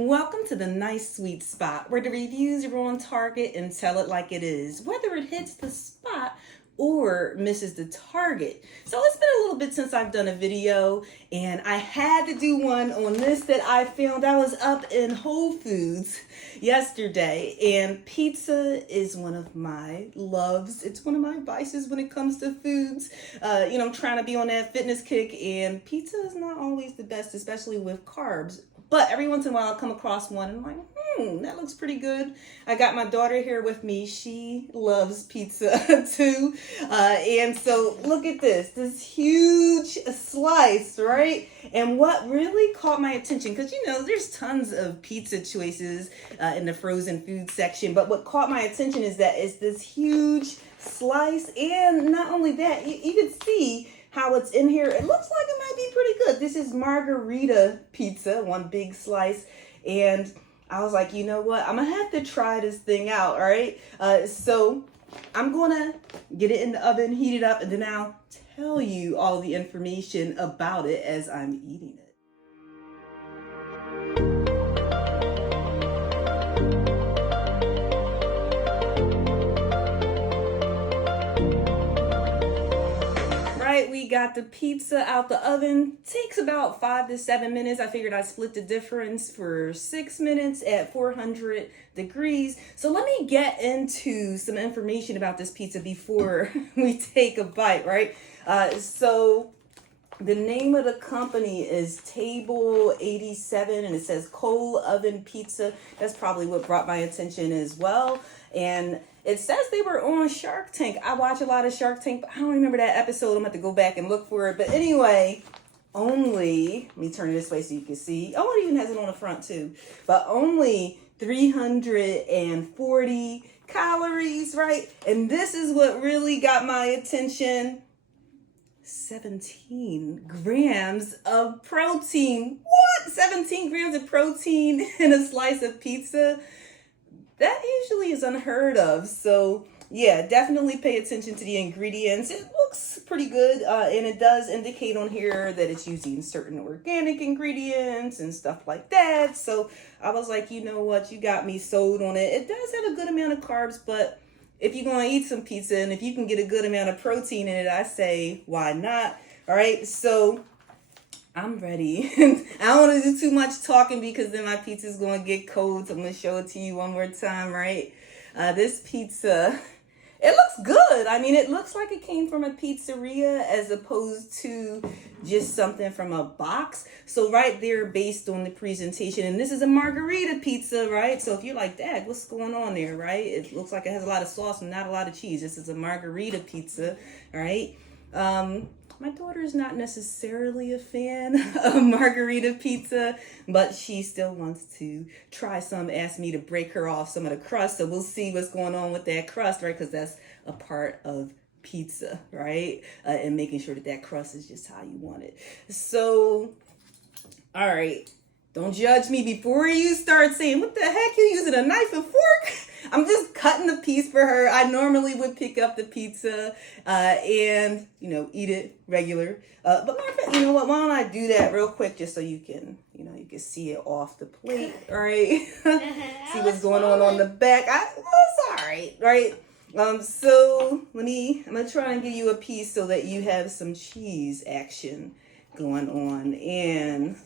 Welcome to the nice sweet spot where the reviews are on target and tell it like it is, whether it hits the spot or misses the target. So it's been a little bit since I've done a video, and I had to do one on this that I found. I was up in Whole Foods yesterday, and pizza is one of my loves. It's one of my vices when it comes to foods. I'm trying to be on that fitness kick, and pizza is not always the best, especially with carbs. But every once in a while I'll come across one and I'm like, that looks pretty good. I got my daughter here with me. She loves pizza too. And so look at this huge slice, right? And what really caught my attention, because there's tons of pizza choices in the frozen food section, but what caught my attention is that it's this huge slice. And not only that, you can see how it's in here. It looks like it might be pretty good. This is margherita pizza, one big slice. And I was like, you know what? I'm going to have to try this thing out, all right? So I'm going to get it in the oven, heat it up, and then I'll tell you all the information about it as I'm eating it. We got the pizza out the oven. Takes about 5 to 7 minutes. I figured I'd split the difference for 6 minutes at 400 degrees. So let me get into some information about this pizza before we take a bite, right? So the name of the company is Table 87, and it says Coal Oven Pizza. That's probably what brought my attention as well. And it says they were on Shark Tank. I watch a lot of Shark Tank, but I don't remember that episode. I'm going to have to go back and look for it. But anyway, let me turn it this way so you can see. Oh, it even has it on the front too. But only 340 calories, right? And this is what really got my attention. 17 grams of protein. What? 17 grams of protein in a slice of pizza? That usually is unheard of. So yeah, definitely pay attention to the ingredients. It looks pretty good, and it does indicate on here that it's using certain organic ingredients and stuff like that. So I was like, you know what, you got me sold on it. It does have a good amount of carbs, but if you're going to eat some pizza and if you can get a good amount of protein in it, I say, why not? All right, so I'm ready. I don't want to do too much talking because then my pizza's going to get cold. So I'm going to show it to you one more time, right? This pizza, it looks good. I mean, it looks like it came from a pizzeria as opposed to just something from a box. So right there, based on the presentation, and this is a margherita pizza, right? So if you're like, Dad, what's going on there, right? It looks like it has a lot of sauce and not a lot of cheese. This is a margherita pizza, right? My daughter is not necessarily a fan of margherita pizza, but she still wants to try some, asked me to break her off some of the crust. So we'll see what's going on with that crust, right? Because that's a part of pizza, right? And making sure that that crust is just how you want it. So, all right. Don't judge me before you start saying, what the heck, you using a knife and fork? I'm just cutting the piece for her. I normally would pick up the pizza and, eat it regular. But matter of fact, you know what? Why don't I do that real quick just so you can, you can see it off the plate, all right? See what's going on the back. It's all right? So I'm going to try and give you a piece so that you have some cheese action going on. And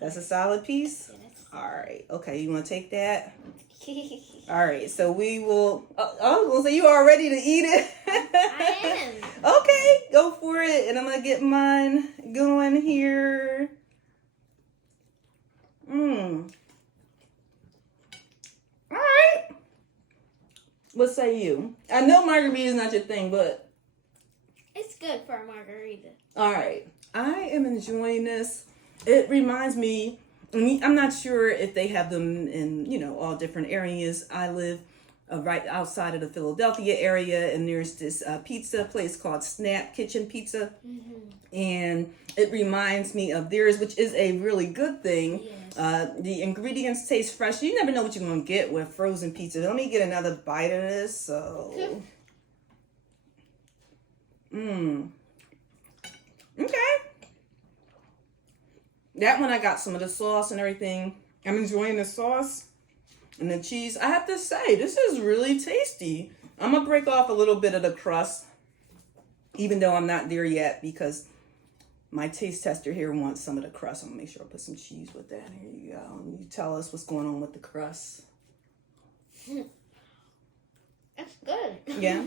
that's a solid piece? All right. Okay, you want to take that? All right, so we will. I was gonna say you are ready to eat it. I am. Okay, go for it, and I'm gonna get mine going here. All right. What say you? I know margarita is not your thing, but it's good for a margarita. All right, I am enjoying this. It reminds me. I'm not sure if they have them in, all different areas. I live right outside of the Philadelphia area, and there's this pizza place called Snap Kitchen Pizza. Mm-hmm. And it reminds me of theirs, which is a really good thing. Yes. The ingredients taste fresh. You never know what you're going to get with frozen pizza. Let me get another bite of this. So, okay. That one I got some of the sauce and everything. I'm enjoying the sauce and the cheese. I have to say, this is really tasty. I'm going to break off a little bit of the crust, even though I'm not there yet, because my taste tester here wants some of the crust. I'm going to make sure I put some cheese with that. Here you go. You tell us what's going on with the crust. It's good. Yeah.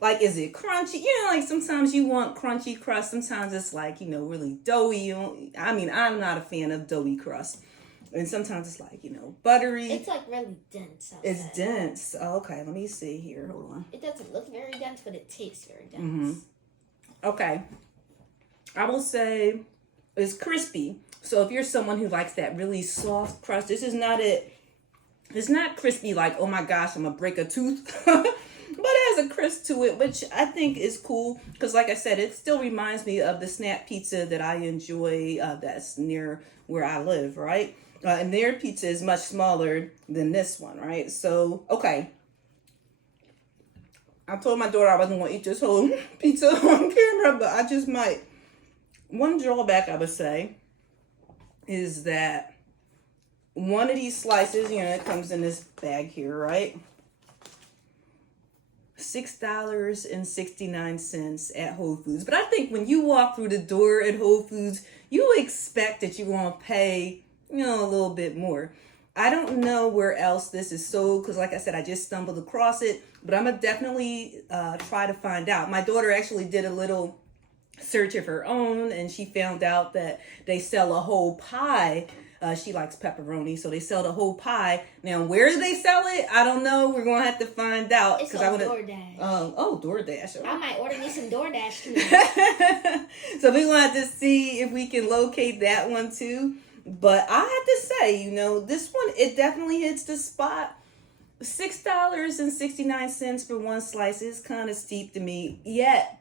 Like, is it crunchy? You know, like sometimes you want crunchy crust. Sometimes it's like, you know, really doughy. I mean, I'm not a fan of doughy crust. And sometimes it's like, you know, buttery. It's like really dense. It's dense. Oh, okay, let me see here. Hold on. It doesn't look very dense, but it tastes very dense. Mm-hmm. Okay. I will say it's crispy. So if you're someone who likes that really soft crust, this is not it. It's not crispy like, oh my gosh, I'm going to break a tooth. But it has a crisp to it, which I think is cool. Because like I said, it still reminds me of the snap pizza that I enjoy that's near where I live, right? And their pizza is much smaller than this one, right? So, okay. I told my daughter I wasn't going to eat this whole pizza on camera, but I just might. One drawback I would say is that one of these slices, you know, it comes in this bag here, right? $6.69 at Whole Foods. But I think when you walk through the door at Whole Foods, you expect that you're going to pay, you know, a little bit more. I don't know where else this is sold because, like I said, I just stumbled across it. But I'm going to definitely try to find out. My daughter actually did a little search of her own, and she found out that they sell a whole pie. She likes pepperoni, so they sell the whole pie. Now, where do they sell it? I don't know. We're gonna have to find out. It's on DoorDash. DoorDash. I might order me some DoorDash tonight. So we're gonna have to see if we can locate that one too. But I have to say, you know, this one, it definitely hits the spot. $6.69 for one slice is kind of steep to me. Yet,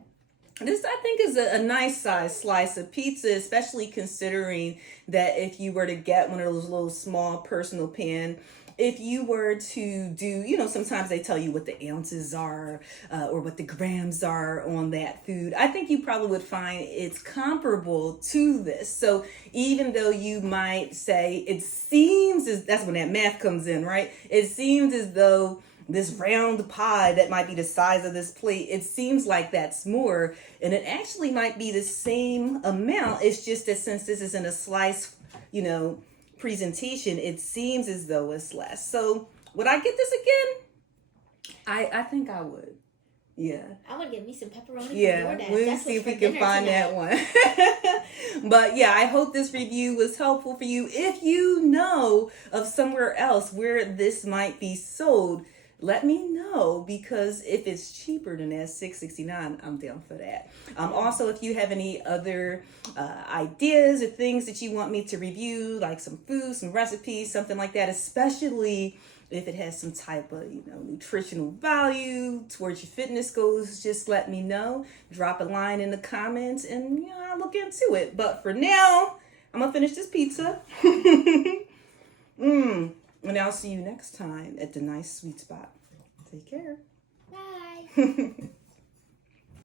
this, I think, is a nice size slice of pizza, especially considering that if you were to get one of those little small personal pan, if you were to do, you know, sometimes they tell you what the ounces are or what the grams are on that food. I think you probably would find it's comparable to this. So even though you might say it seems as, that's when that math comes in, right? It seems as though this round pie that might be the size of this plate, it seems like that's more, and it actually might be the same amount. It's just that since this is in a slice, you know, presentation, it seems as though it's less. So would I get this again? I think I would. Yeah. I would get me some pepperoni from Yeah, DoorDash. we'll That's see if we for can dinner find tonight. that one. But yeah, I hope this review was helpful for you. If you know of somewhere else where this might be sold, let me know, because if it's cheaper than that, $6.69, I'm down for that. Also, if you have any other ideas or things that you want me to review, like some food, some recipes, something like that, especially if it has some type of, you know, nutritional value towards your fitness goals, just let me know. Drop a line in the comments and, you know, I'll look into it. But for now, I'm going to finish this pizza. And I'll see you next time at the nice sweet spot. Take care. Bye.